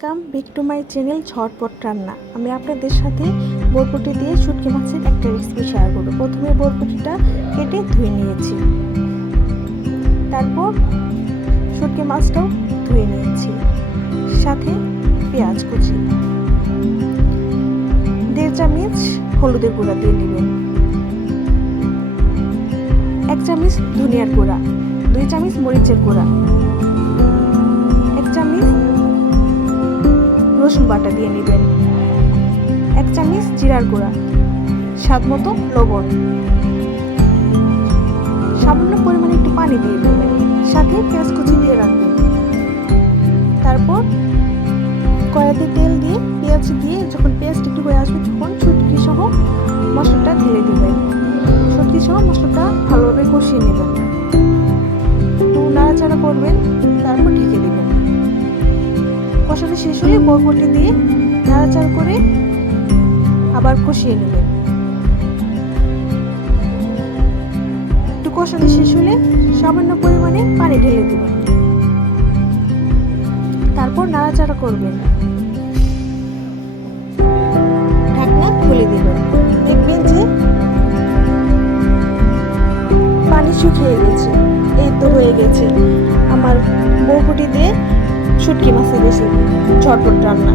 Welcome back to my channel ঝটপট রান্না। আমি আপনাদের সাথে বরবটি দিয়ে শুটকি মাছের একটা রেসিপি শেয়ার করব। প্রথমে বরবটিটা কেটে ধুয়ে নিয়েছি, তারপর শুটকি মাছটাও ধুয়ে নিয়েছি, সাথে পেঁয়াজ কুচি, 1.5 চামচ হলুদের গুঁড়া দিয়ে নেবেন, 1 চামচ ধনিয়ার গুঁড়া, 2 চামচ মরিচের গুঁড়া, 1 চামচ রসুন বাটা দিয়ে নেবেন, 1 চামচ জিরার গুঁড়া, স্বাদ মতো লবণ, সামান্য পরিমাণে একটু পানি দিয়ে দেবেন, সাথে পেঁয়াজ কুচি দিয়ে রাখবেন। তারপর কড়াইতে তেল দিয়ে পেঁয়াজ দিয়ে যখন পেঁয়াজটা একটু হয়ে আসবে তখন শুটকি সহ মশলাটা ঢেলে দিবেন। শুটকি সহ মশলাটা ভালোভাবে কষিয়ে নেবেন, একটু নাড়াচাড়া করবেন, তারপর ঢেকে দেবেন। কষানো শেষ হলে বরবটি দিয়ে নাড়াচাড়া করে আবার কষিয়ে নেবেন। একটু কষানো শেষ হলে সামান্য পরিমাণে পানি ঢেলে দেবেন, তারপর নাড়াচাড়া করবেন, ঢাকনা খুলে দেবেন। দেখবেন যে পানি শুকিয়ে গেছে। এই তো হয়ে গেছে আমার বরবটি দিয়ে শুটকি মাছের রেসিপি ঝটপট রান্না।